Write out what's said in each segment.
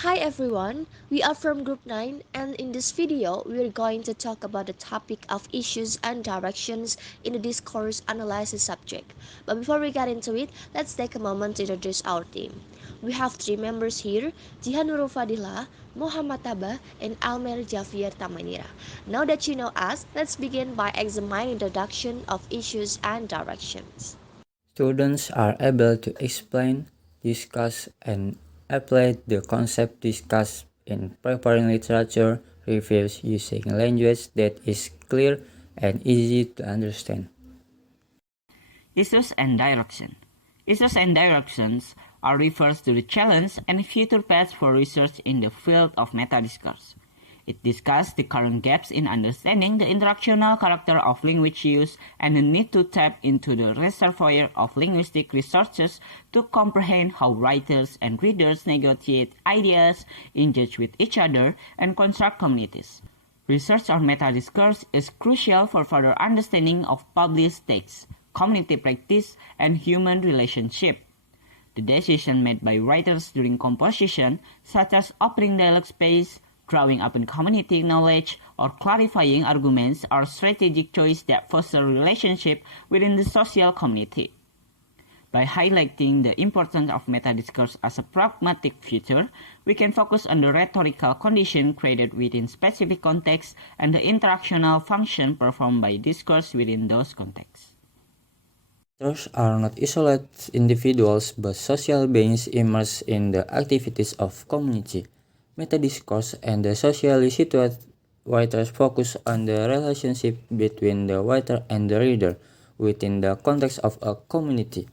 Hi everyone, we are from Group 9 and in this video we are going to talk about the topic of issues and directions in the discourse analysis subject. But before we get into it, let's take a moment to introduce our team. We have three members here, Jihan Nurul Fadilah, Mochamad Tabah, and Almer Javier Tamanyira. Now that you know us, let's begin by examining the introduction of issues and directions. Students are able to explain, discuss, and apply the concept discussed in preparing literature reviews using language that is clear and easy to understand. Issues and direction. Issues and directions are refers to the challenge and future paths for research in the field of meta-discourse. It discusses the current gaps in understanding the interactional character of language use and the need to tap into the reservoir of linguistic resources to comprehend how writers and readers negotiate ideas, engage with each other, and construct communities. Research on meta-discourse is crucial for further understanding of published texts, community practice, and human relationship. The decision made by writers during composition, such as opening dialogue space, drawing upon community knowledge, or clarifying arguments, are strategic choices that foster relationship within the social community. By highlighting the importance of meta-discourse as a pragmatic feature, we can focus on the rhetorical condition created within specific contexts and the interactional function performed by discourse within those contexts. Writers are not isolated individuals but social beings immersed in the activities of community. Meta-discourse and the socially situated writers focus on the relationship between the writer and the reader within the context of a community.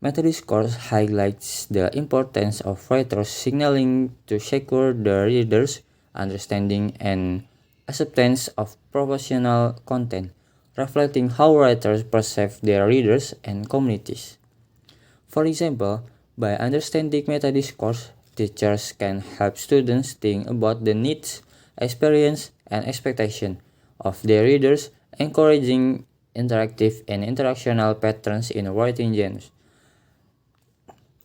Meta-discourse highlights the importance of writers signaling to secure the reader's understanding and acceptance of professional content, reflecting how writers perceive their readers and communities. For example, by understanding meta-discourse, teachers can help students think about the needs, experience, and expectation of their readers, encouraging interactive and interactional patterns in writing genres.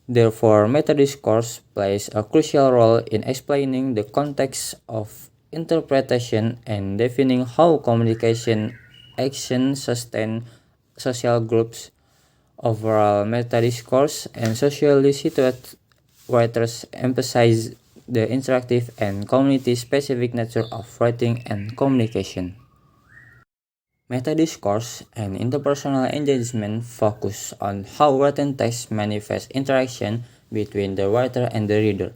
Therefore, meta-discourse plays a crucial role in explaining the context of interpretation and defining how communication actions sustain social groups. Overall, meta-discourse and socially situated writers emphasize the interactive and community-specific nature of writing and communication. Meta-discourse and interpersonal engagement focus on how written text manifests interaction between the writer and the reader.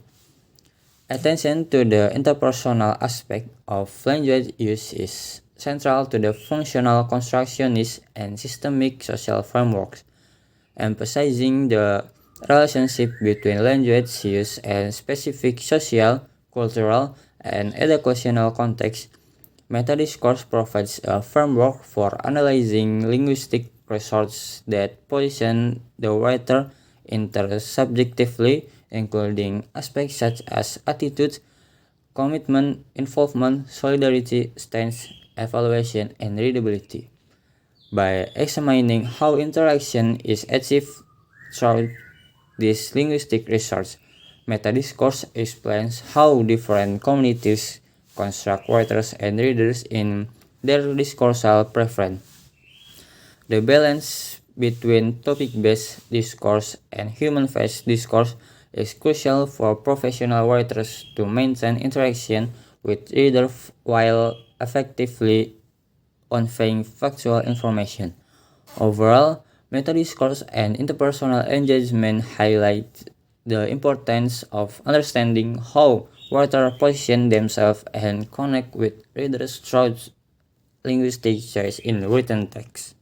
Attention to the interpersonal aspect of language use is central to the functional constructionist and systemic social frameworks, emphasizing the relationship between language use and specific social, cultural, and educational contexts. Meta-discourse provides a framework for analyzing linguistic resources that position the writer intersubjectively, including aspects such as attitude, commitment, involvement, solidarity, stance, evaluation, and readability. By examining how interaction is achieved through this linguistic research, meta-discourse explains how different communities construct writers and readers in their discoursal preference. The balance between topic-based discourse and human-based discourse is crucial for professional writers to maintain interaction with readers while effectively conveying factual information. Overall, meta-discourse and interpersonal engagement highlight the importance of understanding how writers position themselves and connect with readers through linguistic choice in written text.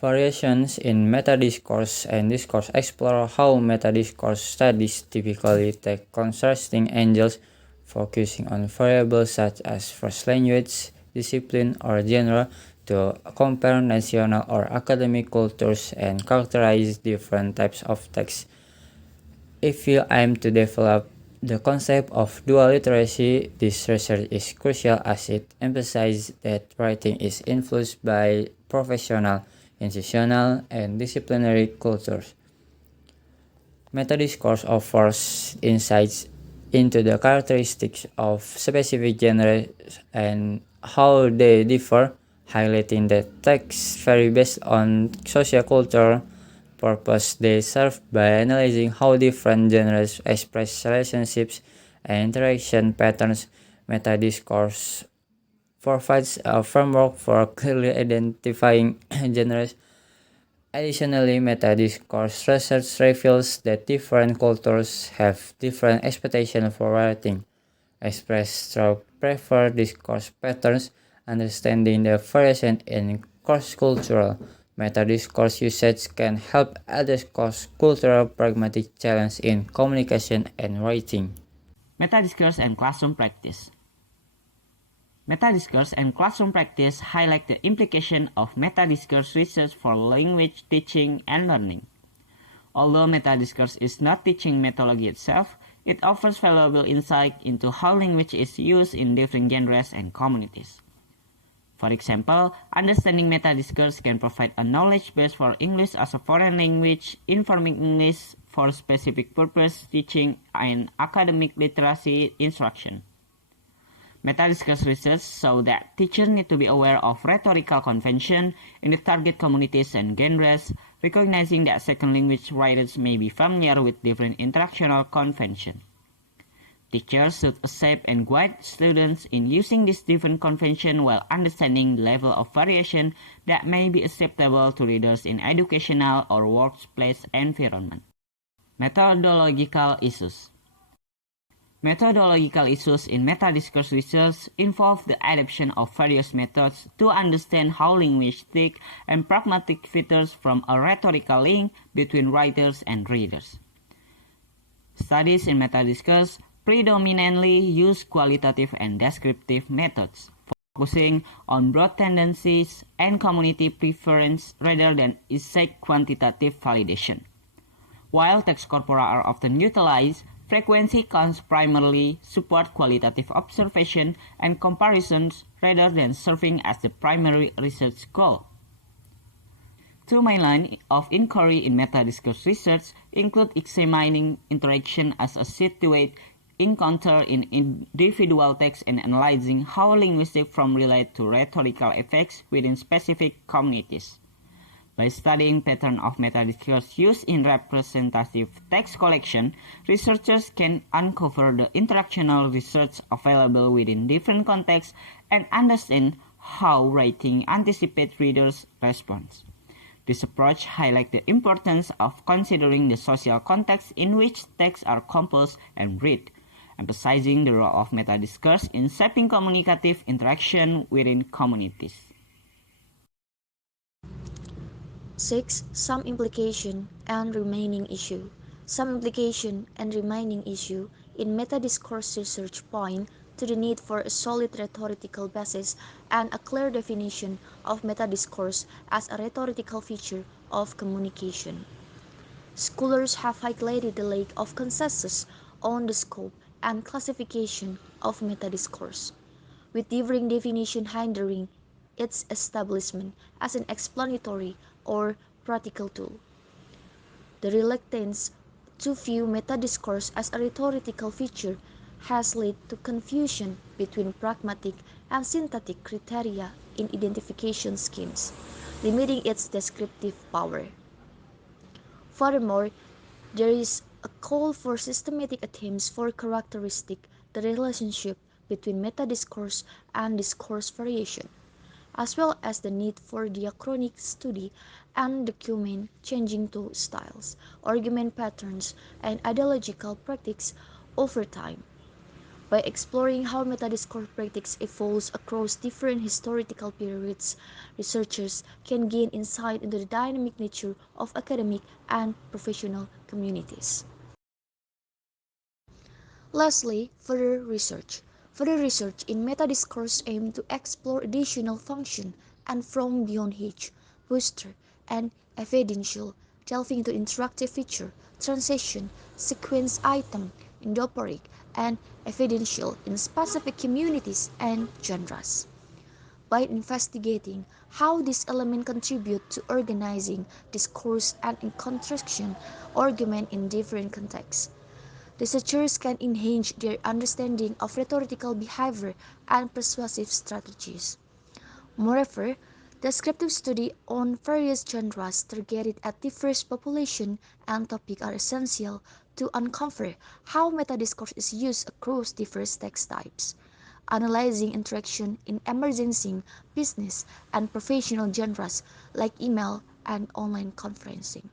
Variations in meta-discourse and discourse explore how meta-discourse studies typically take contrasting angles, focusing on variables such as first language, discipline, or genre to compare national or academic cultures and characterize different types of text. If you aim to develop the concept of dual literacy, this research is crucial as it emphasizes that writing is influenced by professional, institutional, and disciplinary cultures. Meta-discourse offers insights into the characteristics of specific genres and how they differ, highlighting that texts vary based on sociocultural purpose they serve by analyzing how different genres express relationships and interaction patterns. Meta-discourse provides a framework for clearly identifying genres. Additionally, meta-discourse research reveals that different cultures have different expectations for writing, expressed through preferred discourse patterns. Understanding the variation in cross-cultural meta-discourse usage can help address cross-cultural pragmatic challenges in communication and writing. Metadiscourse and classroom practice. Metadiscourse and classroom practice highlight the implication of metadiscourse research for language teaching and learning. Although metadiscourse is not teaching methodology itself, it offers valuable insight into how language is used in different genres and communities. For example, understanding metadiscourse can provide a knowledge base for English as a foreign language, informing English for specific purpose teaching and academic literacy instruction. Metadiscourse research show that teachers need to be aware of rhetorical convention in the target communities and genres, recognizing that second language writers may be familiar with different interactional convention. Teachers should accept and guide students in using these different conventions while understanding the level of variation that may be acceptable to readers in educational or workplace environment. Methodological issues. Methodological issues in metadiscourse research involve the adoption of various methods to understand how linguistic and pragmatic features from a rhetorical link between writers and readers. Studies in metadiscourse predominantly use qualitative and descriptive methods, focusing on broad tendencies and community preference rather than exact quantitative validation. While text corpora are often utilized, frequency counts primarily support qualitative observation and comparisons rather than serving as the primary research goal. Two main lines of inquiry in metadiscourse research include examining interaction as a situate encounter in individual texts and analyzing how linguistic forms relate to rhetorical effects within specific communities. By studying patterns of metadiscourse used in representative text collection, researchers can uncover the interactional research available within different contexts and understand how writing anticipates readers' response. This approach highlights the importance of considering the social context in which texts are composed and read, emphasizing the role of metadiscourse in shaping communicative interaction within communities. 6. Some implication and remaining issue. Some implication and remaining issue in metadiscourse research point to the need for a solid rhetorical basis and a clear definition of metadiscourse as a rhetorical feature of communication. Scholars have highlighted the lack of consensus on the scope and classification of metadiscourse, with differing definitions hindering its establishment as an explanatory or practical tool. The reluctance to view metadiscourse as a rhetorical feature has led to confusion between pragmatic and syntactic criteria in identification schemes, limiting its descriptive power. Furthermore, there is a call for systematic attempts for characteristic the relationship between metadiscourse and discourse variation, as well as the need for diachronic study and document changing to styles, argument patterns, and ideological practice over time. By exploring how metadiscourse practice evolves across different historical periods, researchers can gain insight into the dynamic nature of academic and professional communities. Lastly, further research. Further research in metadiscourse aims to explore additional function and from beyond H, booster, and evidential, delving into interactive feature, transition, sequence item, endoporic, and evidential in specific communities and genres. By investigating how these elements contribute to organizing discourse and in construction argument in different contexts, Researchers can enhance their understanding of rhetorical behavior and persuasive strategies. Moreover, descriptive study on various genres targeted at diverse population and topics are essential to uncover how meta-discourse is used across diverse text types. Analyzing interaction in emerging business and professional genres like email and online conferencing.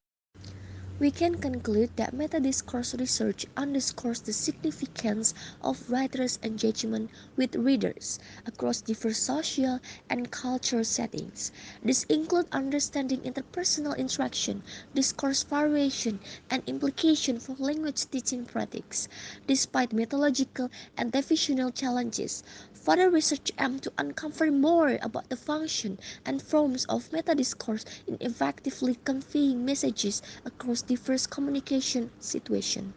We can conclude that meta-discourse research underscores the significance of writers' engagement with readers across diverse social and cultural settings. This includes understanding interpersonal interaction, discourse variation, and implication for language teaching practice. Despite methodological and definitional challenges, further research aims to uncover more about the function and forms of meta-discourse in effectively conveying messages across diverse communication situations.